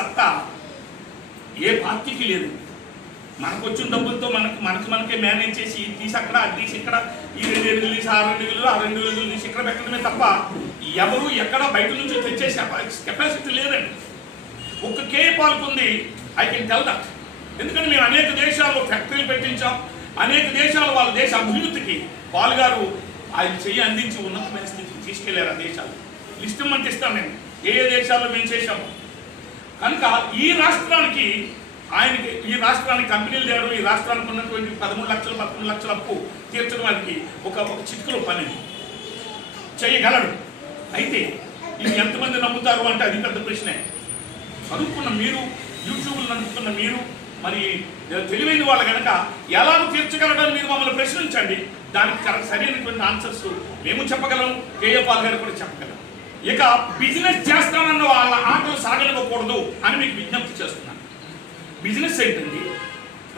సత్తా ఏ పార్టీకి లేదు. మనకు వచ్చిన డబ్బులతో మనకే మేనేజ్ చేసి తీసి అక్కడ అది తీసి ఇక్కడ ఈ 2 ఎదుగులు తీసి ఆ 2 ఎదుగులు ఆ 2 ఎదుగులు తీసి ఇక్కడ పెట్టడమే తప్ప ఎవరు ఎక్కడ బయట నుంచి తెచ్చేసే కెపాసిటీ లేదండి. ఒక్క కేఏ పాల్కు ఉంది. I can tell that. ఎందుకంటే మేము అనేక దేశాల్లో ఫ్యాక్టరీలు పెట్టించాం. అనేక దేశాలు వాళ్ళ దేశ అభివృద్ధికి పాల్ గారు ఆయన చెయ్యి అందించి ఉన్నతమైన స్థితికి తీసుకెళ్లారు. ఆ దేశాలు లిస్ట్ ఇమ్మంటే ఇస్తాను నేను ఏ దేశాల్లో మేము చేశాము. కనుక ఈ రాష్ట్రానికి ఈ రాష్ట్రానికి కంపెనీలు తేవడం, ఈ రాష్ట్రానికి ఉన్నటువంటి 13 లక్షలు 11 లక్షల అప్పు తీర్చడం వారికి ఒక చిక్కులో పని చేయగలడు. అయితే ఇది ఎంతమంది నమ్ముతారు అంటే అది పెద్ద ప్రశ్నే. చదువుకున్న మీరు, యూట్యూబ్లు నడుపుతున్న మీరు, మరి తెలివైన వాళ్ళు కనుక ఎలాగో తీర్చగలడని మీరు మమ్మల్ని ప్రశ్నించండి. దానికి సరైనటువంటి ఆన్సర్స్ మేము చెప్పగలం, కేఏ పాల్ గారు కూడా చెప్పగలం. ఇక బిజినెస్ చేస్తామన్న వాళ్ళ ఆటలు సాగనివ్వకూడదు అని మీకు విజ్ఞప్తి చేస్తున్నాను. బిజినెస్ ఏంటండి?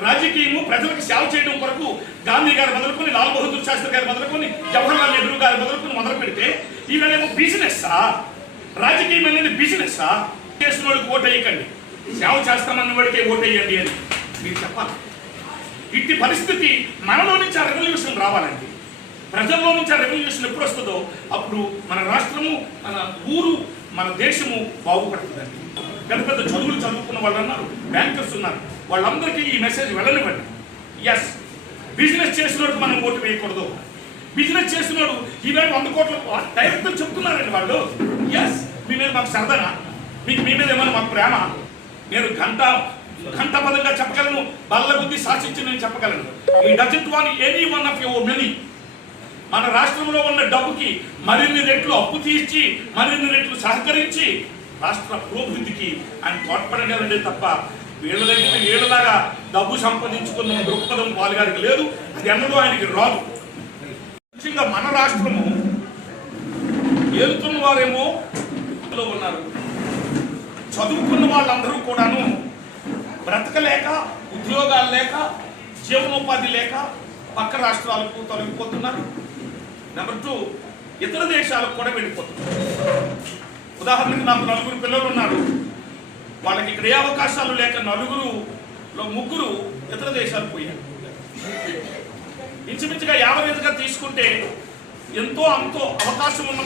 రాజకీయము ప్రజలకు సేవ చేయడం కొరకు గాంధీ గారు మొదలుకొని, లాల్ బహదూర్ శాస్త్రి గారు మొదలుకొని, జవహర్లాల్ నెహ్రూ గారు మొదలుకొని మొదలు పెడితే ఇవేమో బిజినెస్సా? రాజకీయం అనేది బిజినెస్సా? చేసిన వాళ్ళకి ఓటు వేయకండి, సేవ చేస్తామన్న వాడికే ఓటు వేయండి అని మీరు చెప్పాలి. ఇట్టి పరిస్థితి మనలో నుంచి ఆ రెవల్యూషన్ రావాలండి. ప్రజల్లో నుంచి ఆ రెవల్యూషన్ ఎప్పుడు వస్తుందో అప్పుడు మన రాష్ట్రము, మన ఊరు, మన దేశము బాగుపడుతుందండి. పెద్ద పెద్ద చదువులు చదువుకున్న వాళ్ళు ఉన్నారు, బ్యాంకర్స్ ఉన్నారు, వాళ్ళందరికీ ఈ మెసేజ్ వెళ్ళనివ్వండి. ఎస్, బిజినెస్ చేసినోడికి మనం ఓటు వేయకూడదు. బిజినెస్ చేసినోడు ఈవేళ 100 కోట్ల డైరెక్టర్ చెప్తున్నారండి వాళ్ళు. ఎస్, మీ మీద మాకు సరదానా? మీ మీద ఏమన్నా మాకు ప్రేమ? నేను ఘంటాపదంగా చెప్పగలను, బల్ల బుద్ధి శాసించి నేను చెప్పగలను. ఈ doesn't want any one of your money. మన రాష్ట్రంలో ఉన్న డబ్బుకి మరిన్ని రెట్లు అప్పు తీర్చి, మరిన్ని రెట్లు సహకరించి రాష్ట్ర పురోభివృద్ధికి ఆయన తోడ్పడగలడే తప్ప వీళ్ళ దగ్గర వీళ్ళలాగా డబ్బు సంపాదించుకున్న దృక్పథం పాల్ గారికి లేదు. అది ఎన్నడూ ఆయనకి రాదు. ముఖ్యంగా మన రాష్ట్రము ఏలుతున్న వారేమో ఉన్నారు, చదువుకున్న వాళ్ళందరూ కూడాను బ్రతకలేక, ఉద్యోగాలు లేక, జీవనోపాధి లేక పక్క రాష్ట్రాలకు తొలగిపోతున్నారు. నెంబర్ 2, ఇతర దేశాలకు కూడా వెళ్ళిపోతున్నారు. ఉదాహరణకి నాకు 4 పిల్లలు ఉన్నారు. వాళ్ళకి ఇక్కడ ఏ అవకాశాలు లేక 4లో 3 ఇతర దేశాలు పోయారు. ఇంచుమించుగా యావరేజ్గా తీసుకుంటే ఎంతో అంతో అవకాశం ఉన్న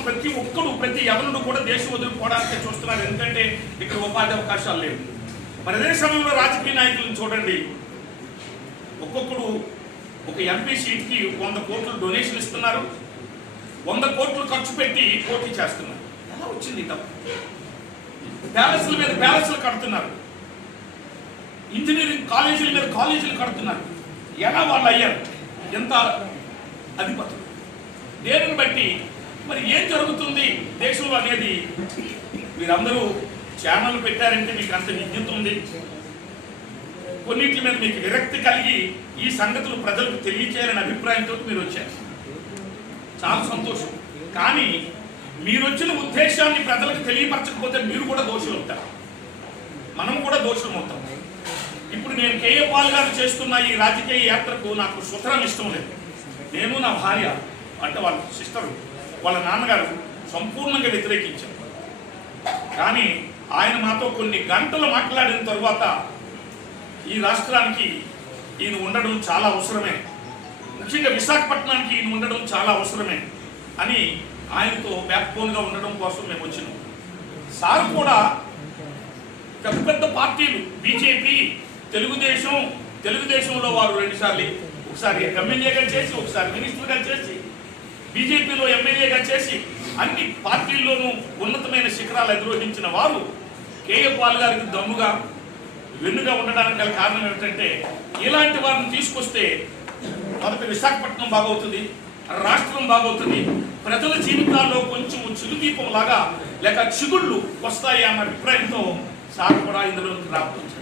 ప్రతి యవనుడు కూడా దేశం వదిలిపోవడానికే చూస్తున్నారు. ఎందుకంటే ఇక్కడ ఉపాధి అవకాశాలు లేవు. మరి అదే సమయంలో రాజకీయ నాయకులను చూడండి, ఒక్కొక్కడు ఒక ఎంపీ సీట్కి 100 కోట్లు డొనేషన్ ఇస్తున్నారు, 100 కోట్లు ఖర్చు పెట్టి పోటీ చేస్తున్నారు. ఎలా వచ్చింది తప్పు? ప్యాలెస్ల మీద ప్యాలెస్లు కడుతున్నారు, ఇంజనీరింగ్ కాలేజీల మీద కాలేజీలు కడుతున్నారు. ఎలా వాళ్ళు అయ్యారు? ఎంత అధిపతులు? దేనిని బట్టి మరి ఏం జరుగుతుంది దేశంలో అనేది మీరందరూ ఛానల్ పెట్టారంటే మీకు అంత విజ్ఞత ఉంది. కొన్నిటి మీద మీకు విరక్తి కలిగి ఈ సంగతులు ప్రజలకు తెలియచేయాలనే అభిప్రాయంతో మీరు వచ్చారు. చాలా సంతోషం. కానీ మీరు వచ్చిన ఉద్దేశాన్ని ప్రజలకు తెలియపరచకపోతే మీరు కూడా దోషులు అవుతారు, మనం కూడా దోషులు అవుతాం. ఇప్పుడు నేను కేఏ పాల్ గారు చేస్తున్న ఈ రాజకీయ యాత్రకు నాకు సుతరం ఇష్టం లేదు. నేను, నా భార్య అంటే వాళ్ళ సిస్టరు, వాళ్ళ నాన్నగారు సంపూర్ణంగా వ్యతిరేకించారు. కానీ ఆయన మాతో కొన్ని గంటలు మాట్లాడిన తరువాత ఈ రాష్ట్రానికి ఈయన ఉండడం చాలా అవసరమే, ముఖ్యంగా విశాఖపట్నానికి ఈయన ఉండడం చాలా అవసరమే అని ఆయనతో బ్యాక్బోన్గా ఉండడం కోసం మేము వచ్చినాం. సార్ కూడా పెద్ద పెద్ద పార్టీలు బీజేపీ, తెలుగుదేశంలో వారు 2 సార్లు, ఒకసారి ఎమ్మెల్యేగా చేసి, ఒకసారి మినిస్టర్గా చేసి, బీజేపీలో ఎమ్మెల్యేగా చేసి అన్ని పార్టీల్లోనూ ఉన్నతమైన శిఖరాలు అధిరోహించిన వారు కేఏ పాల్ గారికి దమ్ముగా వెన్నుగా ఉండడానికి గల కారణం ఏమిటంటే ఇలాంటి వారిని తీసుకొస్తే మొదటి విశాఖపట్నం బాగవుతుంది, రాష్ట్రం బాగవుతుంది, ప్రజల జీవితాల్లో కొంచెం చిరుదీపం లాగా లేక చిగుళ్ళు వస్తాయి అన్న అభిప్రాయంతో సార్ కూడా ఇందులో రాబోతుంది.